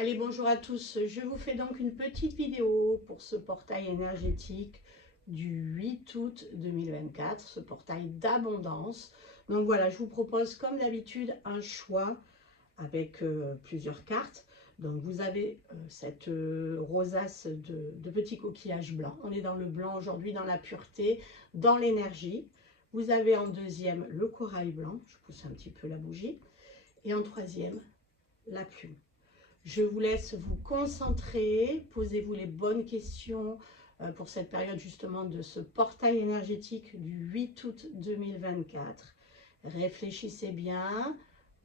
Allez, bonjour à tous. Je vous fais donc une petite vidéo pour ce portail énergétique du 8 août 2024, ce portail d'abondance. Donc voilà, je vous propose comme d'habitude un choix avec plusieurs cartes. Donc vous avez cette rosace de petits coquillages blancs. On est dans le blanc aujourd'hui, dans la pureté, dans l'énergie. Vous avez en deuxième le corail blanc, je pousse un petit peu la bougie. Et en troisième, la plume. Je vous laisse vous concentrer, posez-vous les bonnes questions pour cette période justement de ce portail énergétique du 8 août 2024. Réfléchissez bien,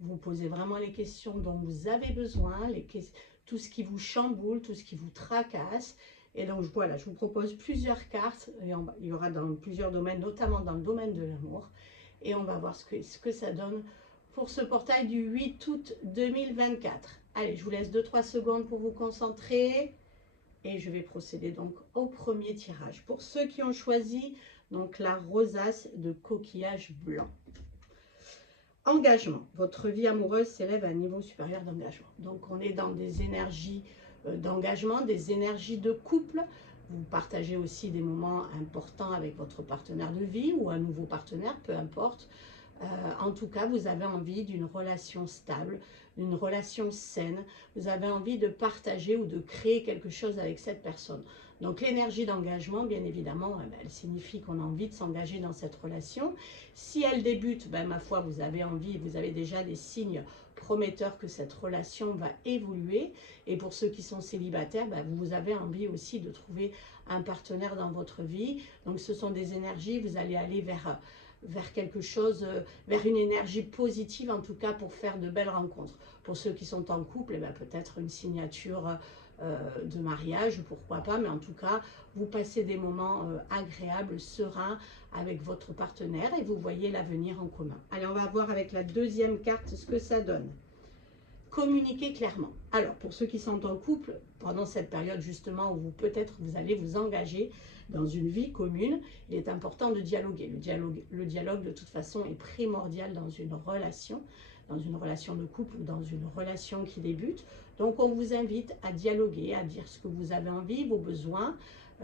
vous posez vraiment les questions dont vous avez besoin, tout ce qui vous chamboule, tout ce qui vous tracasse. Et donc voilà, je vous propose plusieurs cartes, il y aura dans plusieurs domaines, notamment dans le domaine de l'amour. Et on va voir ce que ça donne pour ce portail du 8 août 2024. Allez, je vous laisse 2-3 secondes pour vous concentrer et je vais procéder donc au premier tirage. Pour ceux qui ont choisi donc la rosace de coquillage blanc. Engagement. Votre vie amoureuse s'élève à un niveau supérieur d'engagement. Donc on est dans des énergies d'engagement, des énergies de couple. Vous partagez aussi des moments importants avec votre partenaire de vie ou un nouveau partenaire, peu importe. En tout cas, vous avez envie d'une relation stable, d'une relation saine. Vous avez envie de partager ou de créer quelque chose avec cette personne. Donc l'énergie d'engagement, bien évidemment, elle signifie qu'on a envie de s'engager dans cette relation. Si elle débute, ma foi, vous avez envie, vous avez déjà des signes prometteurs que cette relation va évoluer. Et pour ceux qui sont célibataires, vous avez envie aussi de trouver un partenaire dans votre vie. Donc ce sont des énergies, vous allez aller vers quelque chose, vers une énergie positive en tout cas pour faire de belles rencontres. Pour ceux qui sont en couple, peut-être une signature de mariage, pourquoi pas, mais en tout cas, vous passez des moments agréables, sereins avec votre partenaire et vous voyez l'avenir en commun. Allez, on va voir avec la deuxième carte ce que ça donne. Communiquer clairement. Alors, pour ceux qui sont en couple, pendant cette période justement où peut-être vous allez vous engager dans une vie commune, il est important de dialoguer. Le dialogue de toute façon est primordial dans une relation de couple ou dans une relation qui débute. Donc, on vous invite à dialoguer, à dire ce que vous avez envie, vos besoins,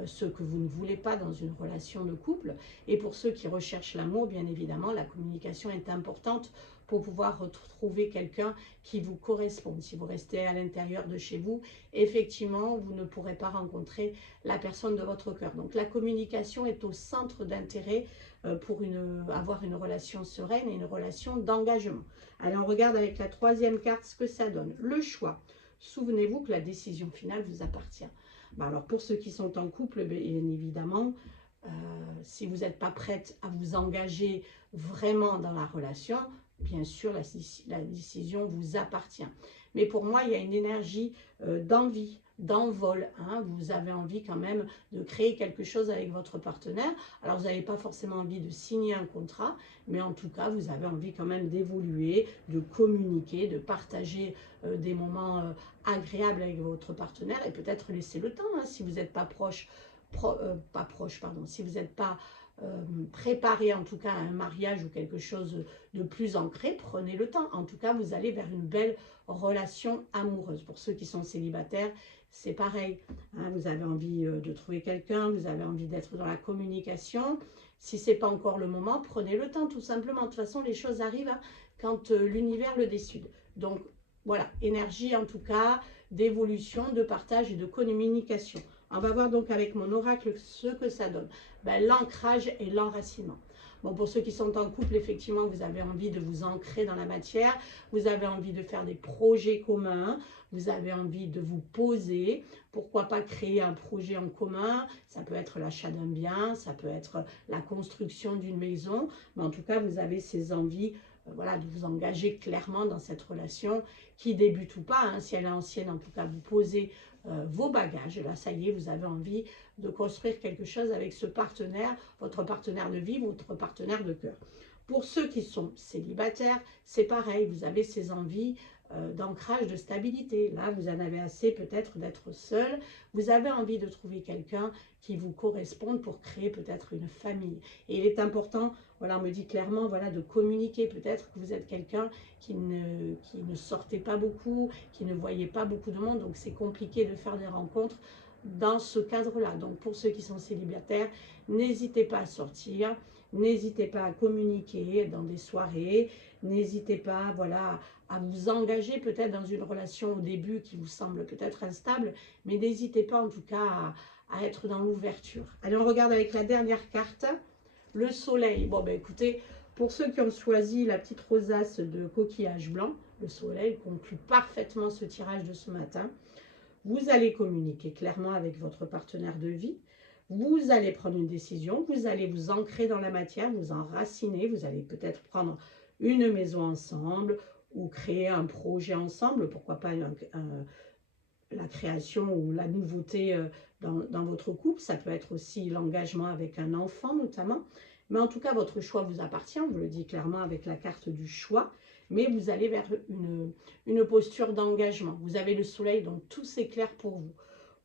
ce que vous ne voulez pas dans une relation de couple. Et pour ceux qui recherchent l'amour, bien évidemment, la communication est importante pour pouvoir retrouver quelqu'un qui vous corresponde. Si vous restez à l'intérieur de chez vous, effectivement, vous ne pourrez pas rencontrer la personne de votre cœur. Donc la communication est au centre d'intérêt pour avoir une relation sereine et une relation d'engagement. Allez, on regarde avec la troisième carte ce que ça donne. Le choix. Souvenez-vous que la décision finale vous appartient. Alors pour ceux qui sont en couple, bien évidemment, si vous n'êtes pas prête à vous engager vraiment dans la relation, bien sûr, la décision vous appartient. Mais pour moi, il y a une énergie d'envie, d'envol. Vous avez envie quand même de créer quelque chose avec votre partenaire. Alors, vous n'avez pas forcément envie de signer un contrat, mais en tout cas, vous avez envie quand même d'évoluer, de communiquer, de partager des moments agréables avec votre partenaire et peut-être laisser le temps, si vous n'êtes pas si vous n'êtes pas préparé en tout cas à un mariage ou quelque chose de plus ancré, prenez le temps. En tout cas, vous allez vers une belle relation amoureuse. Pour ceux qui sont célibataires, c'est pareil. Vous avez envie de trouver quelqu'un, vous avez envie d'être dans la communication. Si ce n'est pas encore le moment, prenez le temps tout simplement. De toute façon, les choses arrivent quand l'univers le décide. Donc voilà, énergie en tout cas, d'évolution, de partage et de communication. On va voir donc avec mon oracle ce que ça donne. L'ancrage et l'enracinement. Bon, pour ceux qui sont en couple, effectivement, vous avez envie de vous ancrer dans la matière, vous avez envie de faire des projets communs, vous avez envie de vous poser, pourquoi pas créer un projet en commun, ça peut être l'achat d'un bien, ça peut être la construction d'une maison, mais en tout cas, vous avez ces envies de vous engager clairement dans cette relation qui débute ou pas, si elle est ancienne, en tout cas, vous posez vos bagages, et là ça y est, vous avez envie de construire quelque chose avec ce partenaire, votre partenaire de vie, votre partenaire de cœur. Pour ceux qui sont célibataires, c'est pareil, vous avez ces envies d'ancrage, de stabilité. Là, vous en avez assez peut-être d'être seul. Vous avez envie de trouver quelqu'un qui vous corresponde pour créer peut-être une famille. Et il est important, voilà, on me dit clairement, voilà, de communiquer. Peut-être que vous êtes quelqu'un qui ne sortait pas beaucoup, qui ne voyait pas beaucoup de monde, donc c'est compliqué de faire des rencontres dans ce cadre-là. Donc pour ceux qui sont célibataires, n'hésitez pas à sortir, n'hésitez pas à communiquer dans des soirées, n'hésitez pas, voilà, à vous engager peut-être dans une relation au début qui vous semble peut-être instable, mais n'hésitez pas en tout cas à être dans l'ouverture. Allez, on regarde avec la dernière carte, le soleil. Bon, ben écoutez, pour ceux qui ont choisi la petite rosace de coquillage blanc, le soleil conclut parfaitement ce tirage de ce matin. Vous allez communiquer clairement avec votre partenaire de vie. Vous allez prendre une décision, vous allez vous ancrer dans la matière, vous enraciner, vous allez peut-être prendre une maison ensemble ou créer un projet ensemble, pourquoi pas la création ou la nouveauté dans votre couple. Ça peut être aussi l'engagement avec un enfant notamment. Mais en tout cas, votre choix vous appartient, on vous le dit clairement avec la carte du choix. Mais vous allez vers une posture d'engagement. Vous avez le soleil, donc tout s'éclaire pour vous.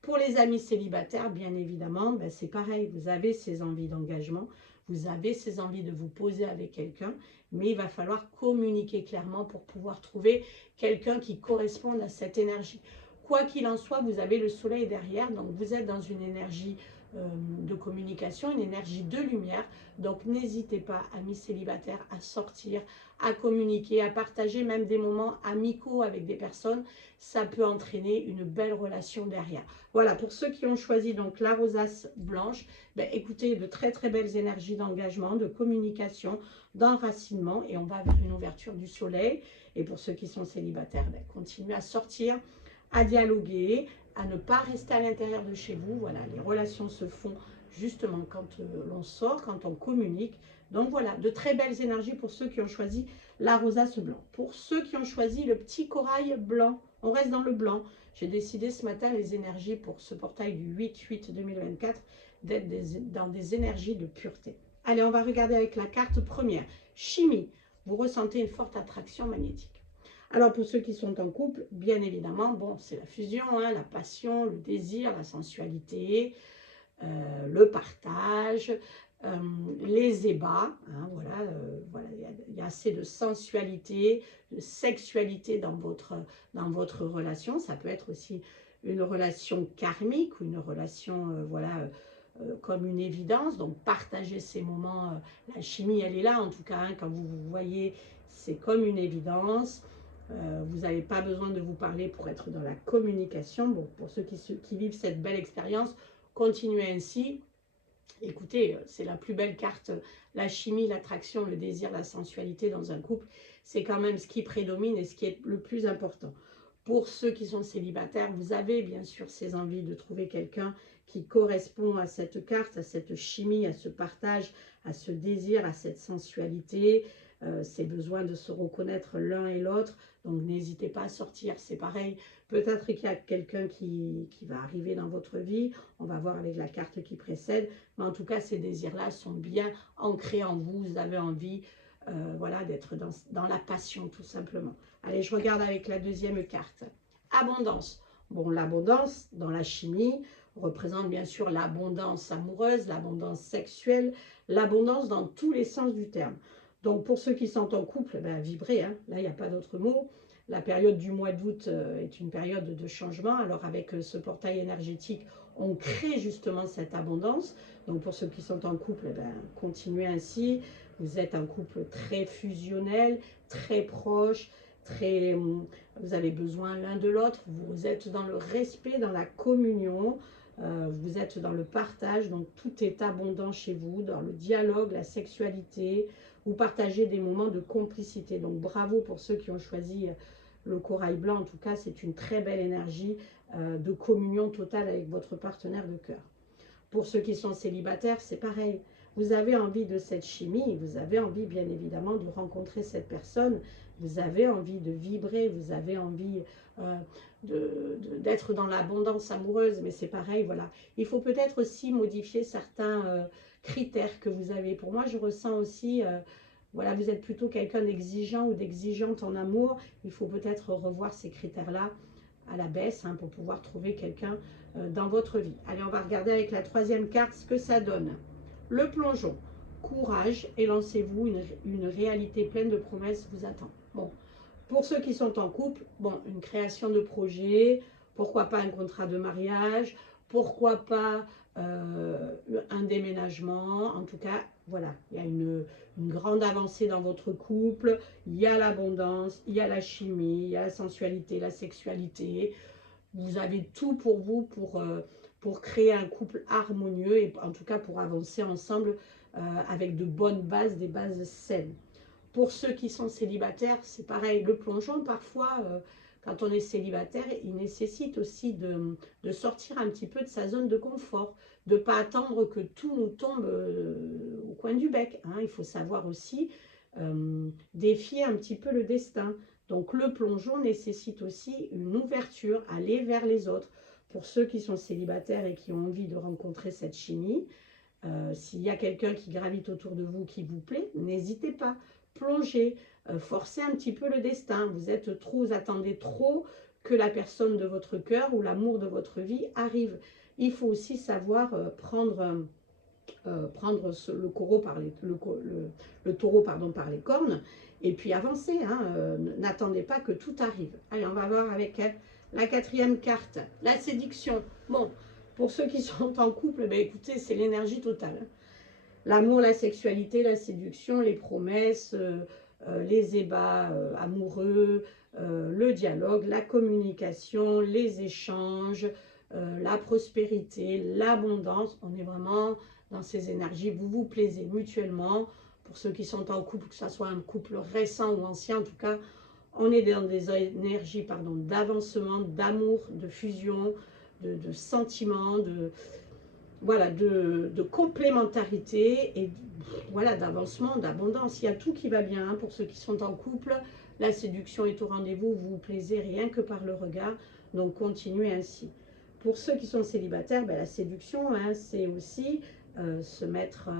Pour les amis célibataires, bien évidemment, ben c'est pareil. Vous avez ces envies d'engagement, vous avez ces envies de vous poser avec quelqu'un, mais il va falloir communiquer clairement pour pouvoir trouver quelqu'un qui corresponde à cette énergie. Quoi qu'il en soit, vous avez le soleil derrière, donc vous êtes dans une énergie de communication, une énergie de lumière. Donc n'hésitez pas, amis célibataires, à sortir, à communiquer, à partager même des moments amicaux avec des personnes. Ça peut entraîner une belle relation derrière. Voilà, pour ceux qui ont choisi donc la rosace blanche, ben, écoutez, de très très belles énergies d'engagement, de communication, d'enracinement, et on va vers une ouverture du soleil. Et pour ceux qui sont célibataires, ben, continuez à sortir, à dialoguer, à ne pas rester à l'intérieur de chez vous. Voilà, les relations se font justement quand l'on sort, quand on communique. Donc voilà, de très belles énergies pour ceux qui ont choisi la rosace blanc. Pour ceux qui ont choisi le petit corail blanc, on reste dans le blanc. J'ai décidé ce matin les énergies pour ce portail du 8-8-2024 d'être dans des énergies de pureté. Allez, on va regarder avec la carte première. Chimie, vous ressentez une forte attraction magnétique. Alors, pour ceux qui sont en couple, bien évidemment, bon, c'est la fusion, hein, la passion, le désir, la sensualité, le partage, les ébats. Hein, voilà, voilà, il y a assez de sensualité, de sexualité dans votre relation. Ça peut être aussi une relation karmique ou une relation, voilà, comme une évidence. Donc, partagez ces moments. La chimie, elle est là, en tout cas, hein, quand vous vous voyez, c'est comme une évidence. Vous n'avez pas besoin de vous parler pour être dans la communication. Bon, pour ceux qui vivent cette belle expérience, continuez ainsi. Écoutez, c'est la plus belle carte. La chimie, l'attraction, le désir, la sensualité dans un couple, c'est quand même ce qui prédomine et ce qui est le plus important. Pour ceux qui sont célibataires, vous avez bien sûr ces envies de trouver quelqu'un qui correspond à cette carte, à cette chimie, à ce partage, à ce désir, à cette sensualité, ces besoins de se reconnaître l'un et l'autre. Donc n'hésitez pas à sortir, c'est pareil. Peut-être qu'il y a quelqu'un qui va arriver dans votre vie, on va voir avec la carte qui précède, mais en tout cas ces désirs-là sont bien ancrés en vous, vous avez envie voilà, d'être dans la passion tout simplement. Allez, je regarde avec la deuxième carte. Abondance. Bon, l'abondance dans la chimie représente bien sûr l'abondance amoureuse, l'abondance sexuelle, l'abondance dans tous les sens du terme. Donc pour ceux qui sont en couple, ben, vibrez, hein. Là il n'y a pas d'autre mot. La période du mois d'août est une période de changement. Alors avec ce portail énergétique, on crée justement cette abondance. Donc pour ceux qui sont en couple, ben, continuez ainsi. Vous êtes un couple très fusionnel, très proche, vous avez besoin l'un de l'autre. Vous êtes dans le respect, dans la communion. Vous êtes dans le partage. Donc tout est abondant chez vous, dans le dialogue, la sexualité. Vous partagez des moments de complicité. Donc bravo pour ceux qui ont choisi le corail blanc. En tout cas, c'est une très belle énergie de communion totale avec votre partenaire de cœur. Pour ceux qui sont célibataires, c'est pareil. Vous avez envie de cette chimie, vous avez envie bien évidemment de rencontrer cette personne, vous avez envie de vibrer, vous avez envie d'être dans l'abondance amoureuse, mais c'est pareil, voilà. Il faut peut-être aussi modifier certains critères que vous avez. Pour moi, je ressens aussi Voilà, vous êtes plutôt quelqu'un d'exigeant ou d'exigeante en amour. Il faut peut-être revoir ces critères-là à la baisse pour pouvoir trouver quelqu'un dans votre vie. Allez, on va regarder avec la troisième carte ce que ça donne. Le plongeon. Courage et lancez-vous, une réalité pleine de promesses vous attend. Bon, pour ceux qui sont en couple, bon, une création de projet, pourquoi pas un contrat de mariage, pourquoi pas un déménagement. En tout cas, voilà, il y a une grande avancée dans votre couple, il y a l'abondance, il y a la chimie, il y a la sensualité, la sexualité. Vous avez tout pour vous pour créer un couple harmonieux et en tout cas pour avancer ensemble avec de bonnes bases, des bases saines. Pour ceux qui sont célibataires, c'est pareil, le plongeon parfois, quand on est célibataire, il nécessite aussi de sortir un petit peu de sa zone de confort, de ne pas attendre que tout nous tombe au coin du bec. Il faut savoir aussi défier un petit peu le destin. Donc le plongeon nécessite aussi une ouverture, aller vers les autres. Pour ceux qui sont célibataires et qui ont envie de rencontrer cette chimie, s'il y a quelqu'un qui gravite autour de vous qui vous plaît, n'hésitez pas, plongez, forcez un petit peu le destin. Vous êtes trop, vous attendez trop que la personne de votre cœur ou l'amour de votre vie arrive. Il faut aussi savoir prendre le taureau par les cornes et puis avancer. N'attendez pas que tout arrive. Allez, on va voir avec la quatrième carte, la séduction. Bon, pour ceux qui sont en couple, écoutez, c'est l'énergie totale. L'amour, la sexualité, la séduction, les promesses, les ébats amoureux, le dialogue, la communication, les échanges, la prospérité, l'abondance. On est vraiment dans ces énergies. Vous vous plaisez mutuellement. Pour ceux qui sont en couple, que ce soit un couple récent ou ancien, en tout cas, on est dans des énergies d'avancement, d'amour, de fusion, de sentiments, de complémentarité et voilà, d'avancement, d'abondance. Il y a tout qui va bien pour ceux qui sont en couple. La séduction est au rendez-vous, vous vous plaisez rien que par le regard, donc continuez ainsi. Pour ceux qui sont célibataires, la séduction, c'est aussi se mettre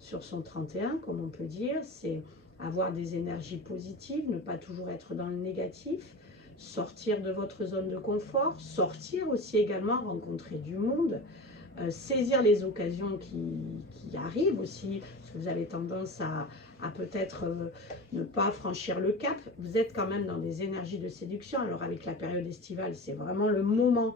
sur son 31, comme on peut dire, c'est avoir des énergies positives, ne pas toujours être dans le négatif, sortir de votre zone de confort, sortir aussi également, rencontrer du monde, saisir les occasions qui arrivent aussi, parce que vous avez tendance à peut-être ne pas franchir le cap. Vous êtes quand même dans des énergies de séduction. Alors avec la période estivale, c'est vraiment le moment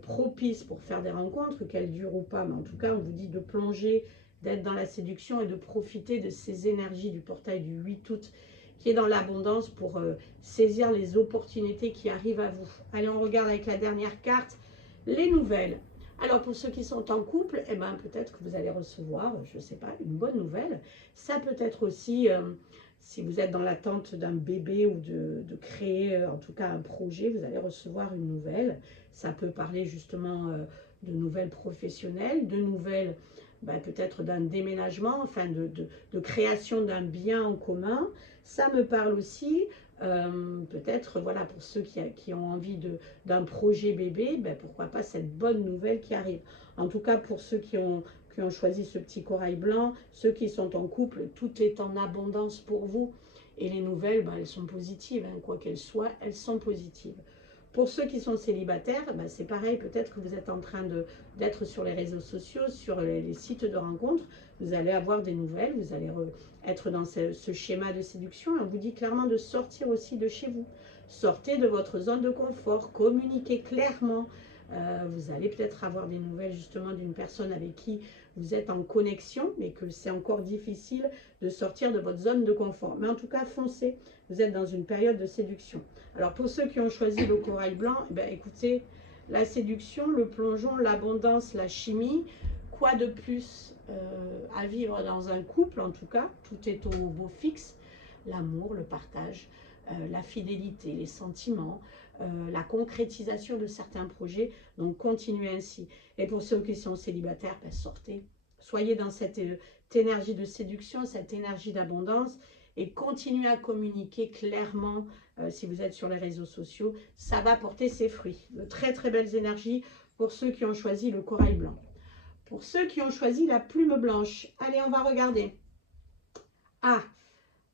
propice pour faire des rencontres, qu'elles durent ou pas, mais en tout cas, on vous dit de plonger, d'être dans la séduction et de profiter de ces énergies du portail du 8 août qui est dans l'abondance pour saisir les opportunités qui arrivent à vous. Allez, on regarde avec la dernière carte, les nouvelles. Alors, pour ceux qui sont en couple, peut-être que vous allez recevoir, je ne sais pas, une bonne nouvelle. Ça peut être aussi, si vous êtes dans l'attente d'un bébé ou de créer, en tout cas, un projet, vous allez recevoir une nouvelle. Ça peut parler justement de nouvelles professionnelles, de nouvelles, peut-être d'un déménagement, enfin de création d'un bien en commun. Ça me parle aussi peut-être, voilà, pour ceux qui ont envie d'un projet bébé, pourquoi pas cette bonne nouvelle qui arrive. En tout cas, pour ceux qui ont choisi ce petit corail blanc, ceux qui sont en couple, tout est en abondance pour vous. Et les nouvelles, elles sont positives, quoi qu'elles soient, elles sont positives. Pour ceux qui sont célibataires, c'est pareil, peut-être que vous êtes en train d'être sur les réseaux sociaux, sur les sites de rencontres, vous allez avoir des nouvelles, vous allez être dans ce schéma de séduction. On vous dit clairement de sortir aussi de chez vous. Sortez de votre zone de confort, communiquez clairement. Vous allez peut-être avoir des nouvelles justement d'une personne avec qui vous êtes en connexion, mais que c'est encore difficile de sortir de votre zone de confort. Mais en tout cas, foncez, vous êtes dans une période de séduction. Alors pour ceux qui ont choisi le corail blanc, écoutez, la séduction, le plongeon, l'abondance, la chimie, quoi de plus à vivre dans un couple, en tout cas, tout est au beau fixe, l'amour, le partage, la fidélité, les sentiments, la concrétisation de certains projets, donc continuez ainsi. Et pour ceux qui sont célibataires, sortez, soyez dans cette énergie de séduction, cette énergie d'abondance et continuez à communiquer clairement si vous êtes sur les réseaux sociaux, ça va porter ses fruits. De très très belles énergies pour ceux qui ont choisi le corail blanc. Pour ceux qui ont choisi la plume blanche, allez, on va regarder. Ah,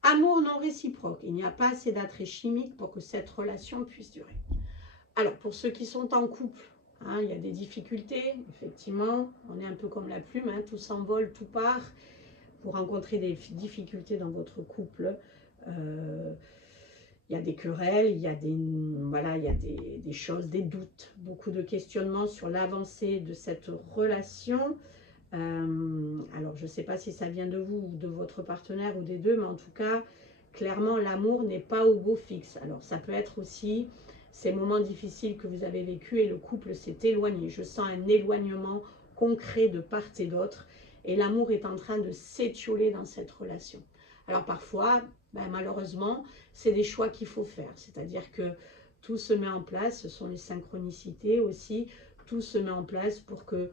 Amour non réciproque. Il n'y a pas assez d'attrait chimique pour que cette relation puisse durer. Alors, pour ceux qui sont en couple, hein, il y a des difficultés, effectivement. On est un peu comme la plume, hein, tout s'envole, tout part. Vous rencontrez des difficultés dans votre couple. Il y a des querelles, il y a voilà, il y a des choses, des doutes, beaucoup de questionnements sur l'avancée de cette relation. Alors, je ne sais pas si ça vient de vous ou de votre partenaire ou des deux, mais en tout cas, clairement, l'amour n'est pas au beau fixe. Alors, ça peut être aussi ces moments difficiles que vous avez vécus et le couple s'est éloigné. Je sens un éloignement concret de part et d'autre et l'amour est en train de s'étioler dans cette relation. Alors, parfois, malheureusement, c'est des choix qu'il faut faire. C'est-à-dire que tout se met en place, ce sont les synchronicités aussi, tout se met en place pour que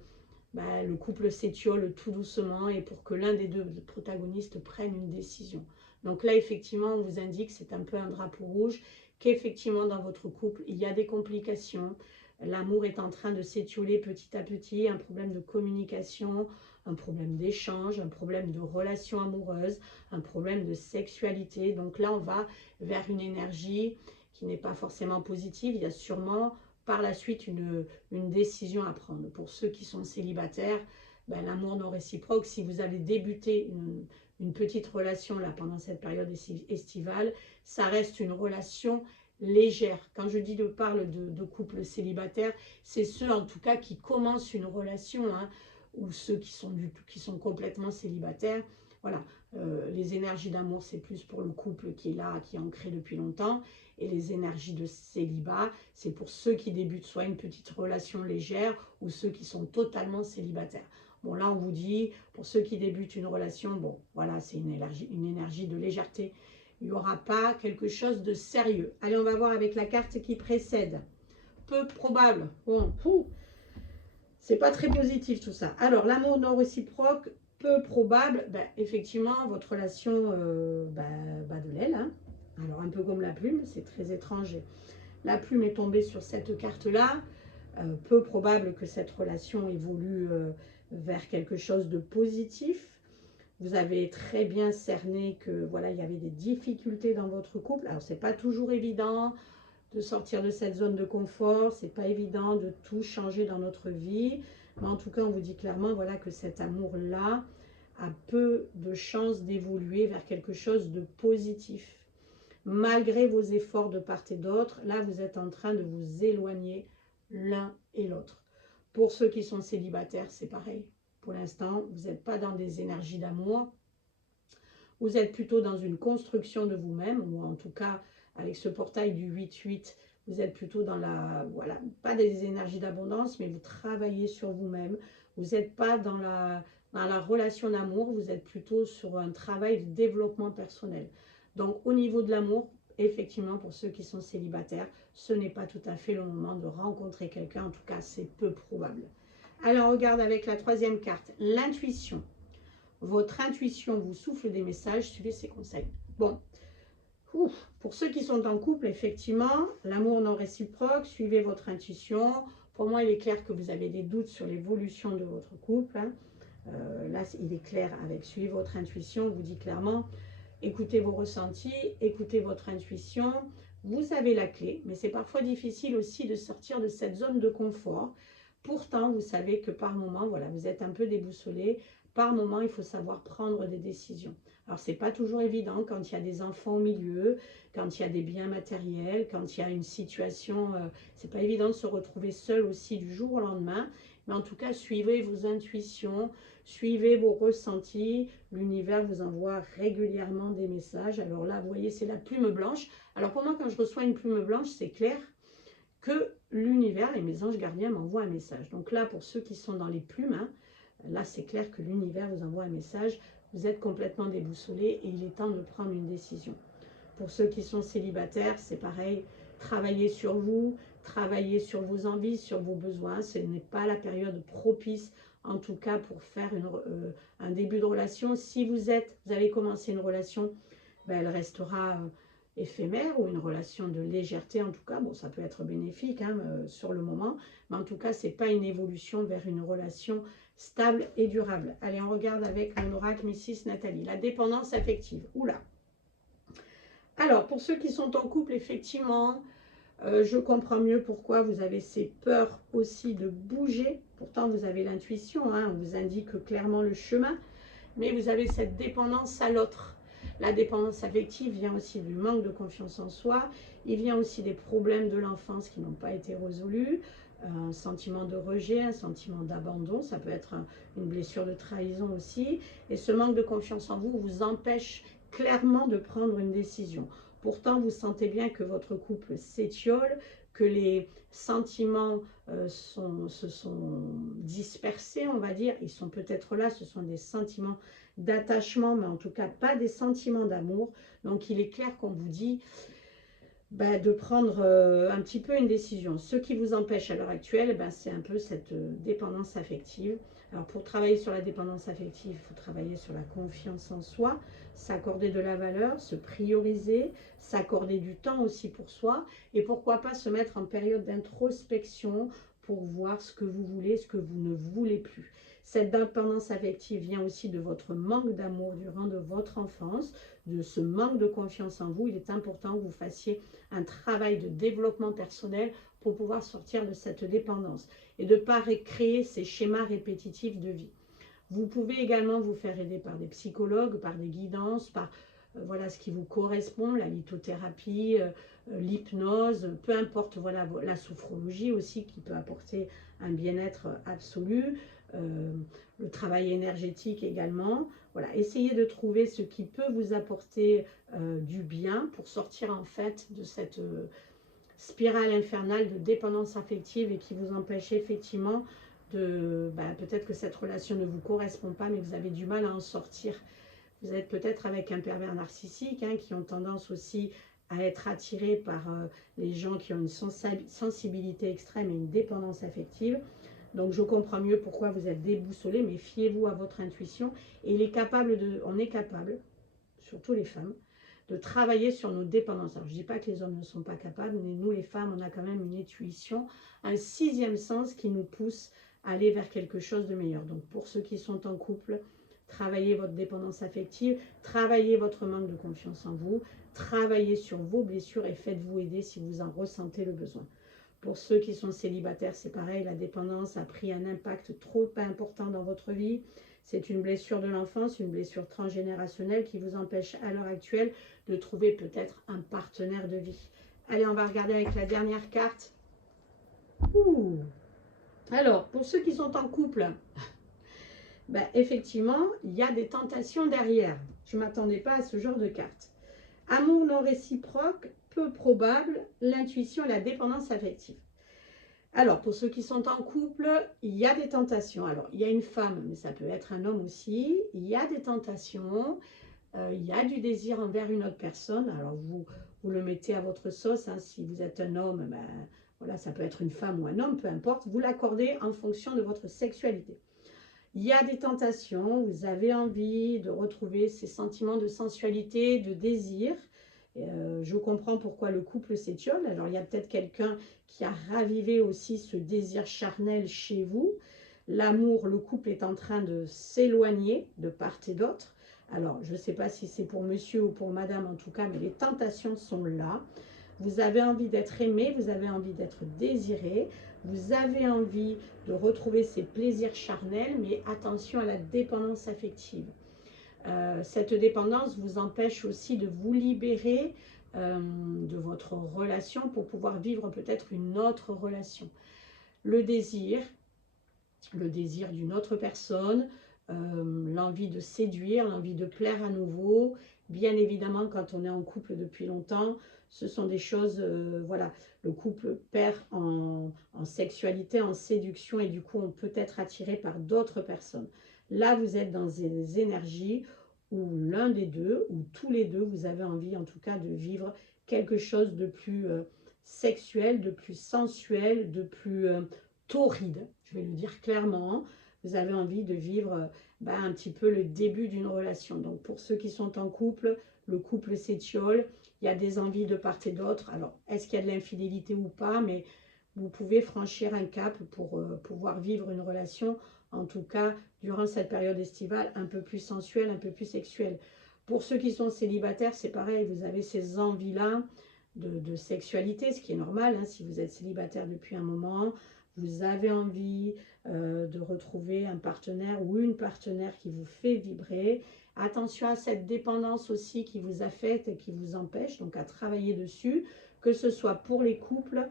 le couple s'étiole tout doucement et pour que l'un des deux protagonistes prenne une décision. Donc là, effectivement, on vous indique, c'est un peu un drapeau rouge, qu'effectivement, dans votre couple, il y a des complications. L'amour est en train de s'étioler petit à petit, un problème de communication, un problème d'échange, un problème de relation amoureuse, un problème de sexualité. Donc là, on va vers une énergie qui n'est pas forcément positive. Il y a sûrement par la suite une décision à prendre. Pour ceux qui sont célibataires, l'amour non réciproque, si vous avez débuté une petite relation là pendant cette période estivale, ça reste une relation légère. Quand je dis parle de couple célibataire, c'est ceux en tout cas qui commencent une relation, hein, ou ceux qui sont complètement célibataires. Voilà, les énergies d'amour, c'est plus pour le couple qui est là, qui est ancré depuis longtemps. Et les énergies de célibat, c'est pour ceux qui débutent soit une petite relation légère ou ceux qui sont totalement célibataires. Bon, là, on vous dit, pour ceux qui débutent une relation, bon, voilà, c'est une énergie de légèreté. Il n'y aura pas quelque chose de sérieux. Allez, on va voir avec la carte qui précède. Peu probable. Bon, c'est pas très positif tout ça. Alors, l'amour non réciproque, peu probable. Effectivement, votre relation bat de l'aile, hein. Alors, un peu comme la plume, c'est très étrange. La plume est tombée sur cette carte-là. Peu probable que cette relation évolue vers quelque chose de positif. Vous avez très bien cerné que voilà, il y avait des difficultés dans votre couple. Alors, c'est pas toujours évident de sortir de cette zone de confort. C'est pas évident de tout changer dans notre vie. Mais en tout cas, on vous dit clairement voilà, que cet amour-là a peu de chances d'évoluer vers quelque chose de positif. Malgré vos efforts de part et d'autre, là, vous êtes en train de vous éloigner l'un et l'autre. Pour ceux qui sont célibataires, c'est pareil. Pour l'instant, vous n'êtes pas dans des énergies d'amour. Vous êtes plutôt dans une construction de vous-même, ou en tout cas, avec ce portail du 8-8, vous êtes plutôt dans la, voilà, pas des énergies d'abondance, mais vous travaillez sur vous-même. Vous n'êtes pas dans la relation d'amour, vous êtes plutôt sur un travail de développement personnel. Donc, au niveau de l'amour, effectivement, pour ceux qui sont célibataires, ce n'est pas tout à fait le moment de rencontrer quelqu'un. En tout cas, c'est peu probable. Alors, on regarde avec la troisième carte, l'intuition. Votre intuition vous souffle des messages, suivez ses conseils. Bon, pour ceux qui sont en couple, effectivement, l'amour non réciproque, suivez votre intuition. Pour moi, il est clair que vous avez des doutes sur l'évolution de votre couple, hein. Là, il est clair avec suivez votre intuition, on vous dit clairement, écoutez vos ressentis, écoutez votre intuition. Vous avez la clé, mais c'est parfois difficile aussi de sortir de cette zone de confort. Pourtant, vous savez que par moment, voilà, vous êtes un peu déboussolé. Par moment, il faut savoir prendre des décisions. Alors, ce n'est pas toujours évident quand il y a des enfants au milieu, quand il y a des biens matériels, quand il y a une situation, ce n'est pas évident de se retrouver seul aussi du jour au lendemain. Mais en tout cas, suivez vos intuitions, suivez vos ressentis. L'univers vous envoie régulièrement des messages. Alors là, vous voyez, c'est la plume blanche. Alors pour moi, quand je reçois une plume blanche, c'est clair que l'univers et mes anges gardiens m'envoient un message. Donc là, pour ceux qui sont dans les plumes, hein, là, c'est clair que l'univers vous envoie un message. Vous êtes complètement déboussolé et il est temps de prendre une décision. Pour ceux qui sont célibataires, c'est pareil. Travaillez sur vous, travaillez sur vos envies, sur vos besoins. Ce n'est pas la période propice, en tout cas, pour faire un début de relation. Si vous avez commencé une relation, elle restera éphémère ou une relation de légèreté, en tout cas. Bon, ça peut être bénéfique hein, sur le moment, mais en tout cas, ce n'est pas une évolution vers une relation stable et durable. Allez, on regarde avec mon oracle Mrs Nathalie. La dépendance affective. Oula! Alors, pour ceux qui sont en couple, effectivement, je comprends mieux pourquoi vous avez ces peurs aussi de bouger. Pourtant, vous avez l'intuition, hein, on vous indique clairement le chemin, mais vous avez cette dépendance à l'autre. La dépendance affective vient aussi du manque de confiance en soi, il vient aussi des problèmes de l'enfance qui n'ont pas été résolus, un sentiment de rejet, un sentiment d'abandon, ça peut être une blessure de trahison aussi, et ce manque de confiance en vous vous empêche clairement de prendre une décision. Pourtant, vous sentez bien que votre couple s'étiole, que les sentiments se sont dispersés, on va dire. Ils sont peut-être là, ce sont des sentiments d'attachement, mais en tout cas pas des sentiments d'amour. Donc il est clair qu'on vous dit de prendre un petit peu une décision. Ce qui vous empêche à l'heure actuelle, c'est un peu cette dépendance affective. Alors pour travailler sur la dépendance affective, il faut travailler sur la confiance en soi, s'accorder de la valeur, se prioriser, s'accorder du temps aussi pour soi et pourquoi pas se mettre en période d'introspection pour voir ce que vous voulez, ce que vous ne voulez plus. Cette dépendance affective vient aussi de votre manque d'amour durant de votre enfance, de ce manque de confiance en vous. Il est important que vous fassiez un travail de développement personnel pour pouvoir sortir de cette dépendance et de ne pas créer ces schémas répétitifs de vie. Vous pouvez également vous faire aider par des psychologues, par des guidances, par voilà ce qui vous correspond, la lithothérapie, l'hypnose, peu importe, voilà la sophrologie aussi qui peut apporter un bien-être absolu, le travail énergétique également. Voilà, essayez de trouver ce qui peut vous apporter du bien pour sortir en fait de cette spirale infernale de dépendance affective et qui vous empêche effectivement de peut-être que cette relation ne vous correspond pas, mais vous avez du mal à en sortir. Vous êtes peut-être avec un pervers narcissique qui ont tendance aussi à être attirés par les gens qui ont une sensibilité extrême et une dépendance affective. Donc je comprends mieux pourquoi vous êtes déboussolé, mais fiez-vous à votre intuition. Et on est capable, surtout les femmes, de travailler sur nos dépendances. Alors je ne dis pas que les hommes ne sont pas capables, mais nous les femmes, on a quand même une intuition, un sixième sens qui nous pousse à aller vers quelque chose de meilleur. Donc pour ceux qui sont en couple, travaillez votre dépendance affective, travaillez votre manque de confiance en vous, travaillez sur vos blessures et faites-vous aider si vous en ressentez le besoin. Pour ceux qui sont célibataires, c'est pareil, la dépendance a pris un impact trop important dans votre vie. C'est une blessure de l'enfance, une blessure transgénérationnelle qui vous empêche à l'heure actuelle de trouver peut-être un partenaire de vie. Allez, on va regarder avec la dernière carte. Ouh. Alors, pour ceux qui sont en couple, effectivement, il y a des tentations derrière. Je ne m'attendais pas à ce genre de carte. Amour non réciproque, peu probable, l'intuition et la dépendance affective. Alors, pour ceux qui sont en couple, il y a des tentations. Alors, il y a une femme, mais ça peut être un homme aussi. Il y a des tentations, il y a du désir envers une autre personne. Alors, vous le mettez à votre sauce. Si vous êtes un homme, voilà, ça peut être une femme ou un homme, peu importe. Vous l'accordez en fonction de votre sexualité. Il y a des tentations, vous avez envie de retrouver ces sentiments de sensualité, de désir. Je comprends pourquoi le couple s'étiole. Alors il y a peut-être quelqu'un qui a ravivé aussi ce désir charnel chez vous. L'amour, le couple est en train de s'éloigner de part et d'autre. Alors je ne sais pas si c'est pour monsieur ou pour madame en tout cas, mais les tentations sont là. Vous avez envie d'être aimé, vous avez envie d'être désiré, vous avez envie de retrouver ces plaisirs charnels, mais attention à la dépendance affective. Cette dépendance vous empêche aussi de vous libérer de votre relation pour pouvoir vivre peut-être une autre relation. Le désir d'une autre personne, l'envie de séduire, l'envie de plaire à nouveau. Bien évidemment, quand on est en couple depuis longtemps, ce sont des choses, voilà, le couple perd en sexualité, en séduction, et du coup, on peut être attiré par d'autres personnes. Là, vous êtes dans des énergies où l'un des deux, ou tous les deux, vous avez envie en tout cas de vivre quelque chose de plus sexuel, de plus sensuel, de plus torride, je vais le dire clairement. Vous avez envie de vivre un petit peu le début d'une relation. Donc pour ceux qui sont en couple, le couple s'étiole, il y a des envies de part et d'autre. Alors est-ce qu'il y a de l'infidélité ou pas, mais vous pouvez franchir un cap pour pouvoir vivre une relation, en tout cas durant cette période estivale, un peu plus sensuelle, un peu plus sexuelle. Pour ceux qui sont célibataires, c'est pareil, vous avez ces envies-là de sexualité, ce qui est normal, hein, si vous êtes célibataire depuis un moment, vous avez envie de retrouver un partenaire ou une partenaire qui vous fait vibrer. Attention à cette dépendance aussi qui vous affecte et qui vous empêche, donc à travailler dessus, que ce soit pour les couples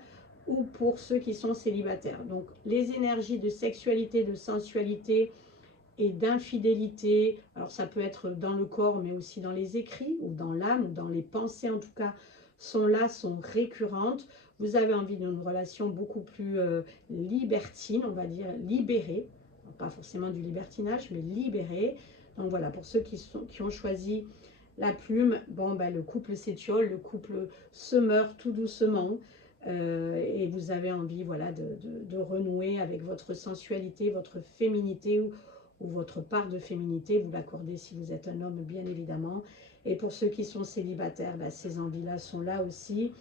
ou pour ceux qui sont célibataires. Donc les énergies de sexualité, de sensualité et d'infidélité, alors ça peut être dans le corps mais aussi dans les écrits ou dans l'âme ou dans les pensées en tout cas, sont là, sont récurrentes. Vous avez envie d'une relation beaucoup plus libertine, on va dire libérée, pas forcément du libertinage mais libérée. Donc voilà, pour ceux qui ont choisi la plume, bon ben le couple s'étiole, le couple se meurt tout doucement. Et vous avez envie voilà, de renouer avec votre sensualité, votre féminité ou votre part de féminité, vous l'accordez si vous êtes un homme bien évidemment. Et pour ceux qui sont célibataires, ben, ces envies-là sont là aussi,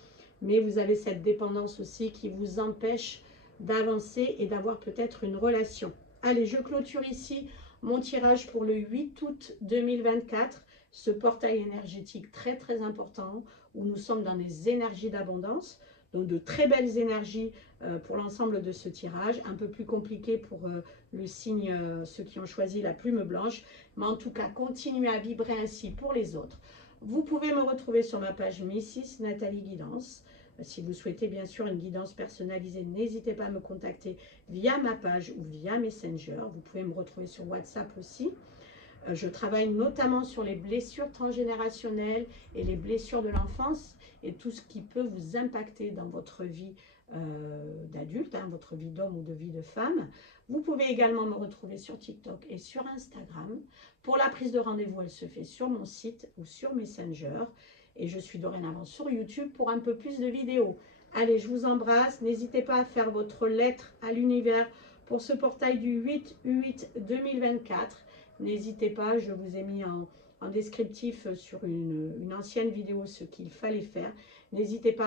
mais vous avez cette dépendance aussi qui vous empêche d'avancer et d'avoir peut-être une relation. Allez, je clôture ici mon tirage pour le 8 août 2024, ce portail énergétique très très important où nous sommes dans des énergies d'abondance. Donc de très belles énergies pour l'ensemble de ce tirage, un peu plus compliqué pour le signe, ceux qui ont choisi la plume blanche, mais en tout cas continuez à vibrer ainsi pour les autres. Vous pouvez me retrouver sur ma page Mrs Nathalie Guidance. Si vous souhaitez bien sûr une guidance personnalisée, n'hésitez pas à me contacter via ma page ou via Messenger. Vous pouvez me retrouver sur WhatsApp aussi. Je travaille notamment sur les blessures transgénérationnelles et les blessures de l'enfance et tout ce qui peut vous impacter dans votre vie d'adulte, hein, votre vie d'homme ou de vie de femme. Vous pouvez également me retrouver sur TikTok et sur Instagram. Pour la prise de rendez-vous, elle se fait sur mon site ou sur Messenger. Et je suis dorénavant sur YouTube pour un peu plus de vidéos. Allez, je vous embrasse. N'hésitez pas à faire votre lettre à l'univers pour ce portail du 8/8 2024. N'hésitez pas, je vous ai mis en descriptif sur une ancienne vidéo ce qu'il fallait faire. N'hésitez pas